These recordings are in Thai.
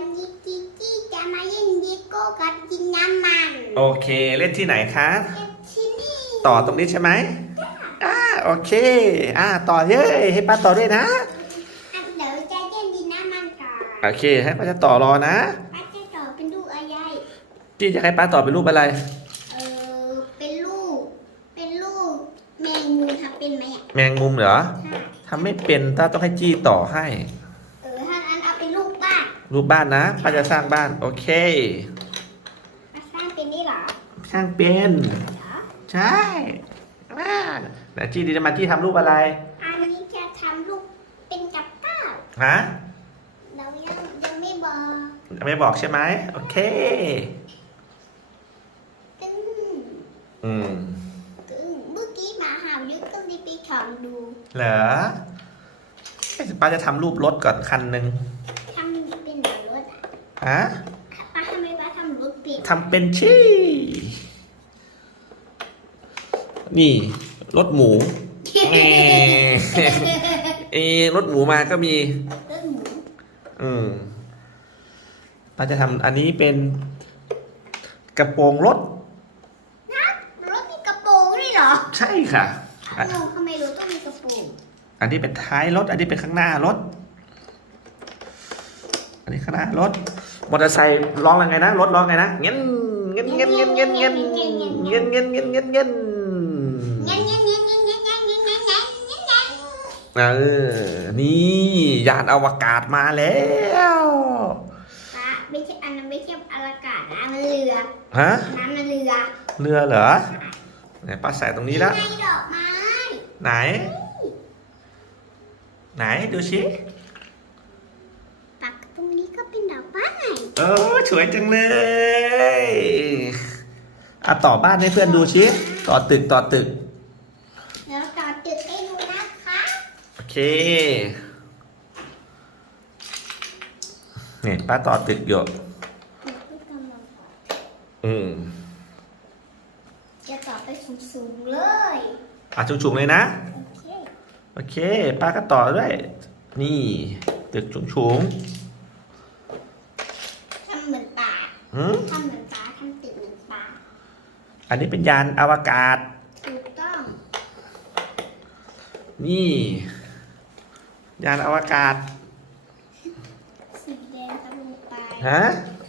วันนี้จีจี้จะมาเล่นดิโก้กับกินน้ำมันโอเคเล่นที่ไหนคะ เล่นที่นี่ต่อตรงนี้ใช่ไหมอ่าโอเค อ่าต่อเย้ยให้ป้าต่อด้วยนะอะเดี๋ยวจะเล่นดินน้ำมันก่อนโอเค ให้ป้าจะต่อรอนะป้าจะต่อเป็นลูกอะไรจี้จะให้ป้าต่อเป็นรูปอะไร เออเป็นลูก เป็นลูกแมงมุมทำเป็นไหมอะแมงมุมเหรอใช่ ทำไม่เป็นถ้าต้องให้จี้ต่อให้ รูปบ้านนะป้าจะสร้างบ้าน โอเคมาสร้างเป็นนี่เหรอสร้างเป็น เหรอใช่อ่าแต่จี้ดีจะมาจี้ทำรูปอะไร อันนี้จะทำลูกเป็นกับข้าวฮะ เรายังยังไม่บอกไม่บอกใช่ไหม โอเคตึ้งอืมตึ้งเมื่อกี้หมาเห่ายึดก็เลยไปถองดูเหรอเอ๊ะป้าจะทำรูปรถก่อนคันหนึ่ง ทำเป็นหนารถอะ ฮะป้าทำไมป้าทำรถเป็นทำเป็นชี่นี่รถหมูแหมเอะรถหมูมาก็มีรถหมูอืมป้าจะทำอันนี้เป็นกระโปรงรถนะรถมีกระโปรงด้วยเหรอ ใช่ค่ะอะงงทำไมรถต้องมีกระโปรงอันนี้เป็นท้ายรถ อันนี้เป็นข้างหน้ารถอั นนี้ข้างหน้ารถมอเตอร์ไซค์ร้องยังไงนะรถร้องไงนะเงี้ยเงี้ยเงี้ยเงี้ยเงี้ยเงี้ยเงี้ยเงี้ยเงี้ยเงี้ยเงี้ยเงี้ยงั้นงั้นงั้นงั้นงั้นงั้นงั้นงั้นงั้นงั้นเออนี่ยานอวกาศมาแล้วป้าไม่ใช่อันนั้นไม่ใช่อวกาศนะมันเรือฮะน้ำมันเรือเรือเหรอไหนป้าใส่ตรงนี้แล้วไงดอกไม้ไหน ไหนดูชิปักตรง นี้ก็เป็นดอกไม้เออสวยจังเลยอะต่อบ้านให้เพื่อนดูชิต่อตึกต่อตึกแล้วต่อตึกให้ดูนะคะโอเคนี่ป้าต่อตึกอยู่อืมจะต่อไปสูงๆเลยอะชุงๆเลยนะ โอเค โอเค ป้าก็ต่อด้วย นี่ ตึกชุงทำเหมือนป่า ๆ หืมทำเหมือนป่าทำตึกเหมือนป่าอันนี้เป็นยานอวกาศ ถูกต้อง นี่ ยานอวกาศ สีแดงทำลงไปฮะ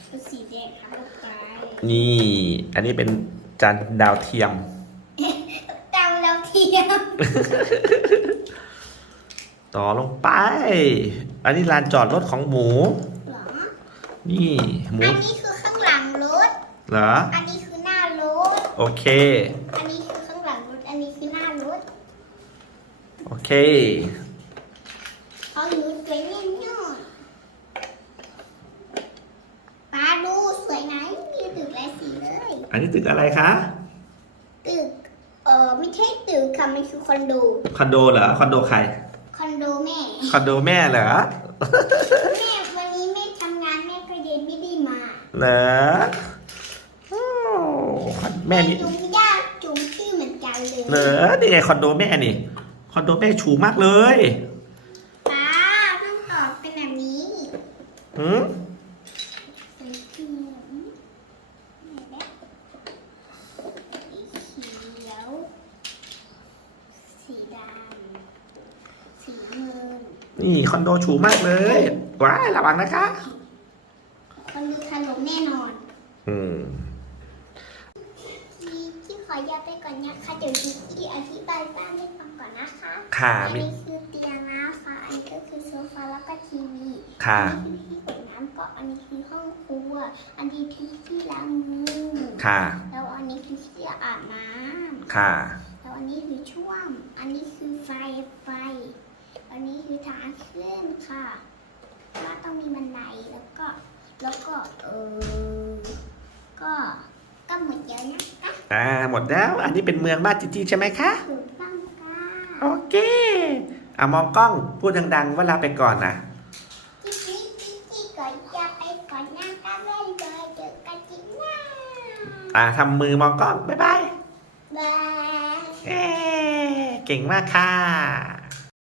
เป็นสีแดงทำลงไปนี่ อันนี้เป็นจานดาวเทียมดาวเราเทียมต่อลงไป อันนี้ลานจอดรถของหมู เหรอ นี่ หมู อันนี้คือข้างหลังรถ เหรอ อันนี้คือหน้ารถ โอเค อันนี้คือข้างหลังรถ อันนี้คือหน้ารถโอเค เขาหนูสวยแน่นอนป้าดูสวยไหมมีตึกหลายสีเลย อันนี้ตึกอะไรคะ ตึก เออไม่ใช่ตึกค่ะ มันคือคอนโด คอนโดเหรอ คอนโดใคร คอนโดแม่ คอนโดแม่เหรอ แม่วันนี้แม่ทำงานแม่ก็เดินไม่ได้มา เหรอโอ้ แม่มีจุงย่าจุงชื่อเหมือนกันเลยเหรอนี่ไงคอนโดแม่นี่ คอนโดแม่ชูมากเลยป้าต้องตอบเป็นแบบนี้หืมสีเขียวสีเขียวสีดำสีน้ำเงินนี่คอนโดชูมากเลย ว้ายระวังนะคะคนดูถล่มแน่นอน อืมที่ที่ข อยาไปก่อนนะคะเดี๋ยวที่อธิบายบ้านให้ฟังก่อนนะคะค่ะอันมีนี้คือเตียงนะคะอันนี้ก็คือโซฟาแล้วก็ทีวีค่ะอันนี้คือที่กดน้ำก็อันนี้คือห้องครัว อันนี้คือที่ล้างมือค่ะ แล้วอันนี้คือที่อาบน้ำค่ะ แล้วอันนี้คือช่วงอันนี้คือไฟไฟ อันนี้คือทางขึ้นค่ะก็ต้องมีบันไดแล้วก็ แล้วก็เออก็ ก็หมดเยอะนะคะอ่าหมดแล้ว อันนี้เป็นเมืองบ้านจริงๆใช่ไหมคะ ถูกต้องค่ะโอเคอะมองกล้องพูดดังๆว่าลาไปก่อนนะจิ๊กจิ๊กจิ๊กจิ๊กก่อนจะไปก่อนนะคะบ๊ายบายเจอกันจริงนะอ่าทำมือมองกล้องบ๊ายบายบายเย้เก่งมากค่ะ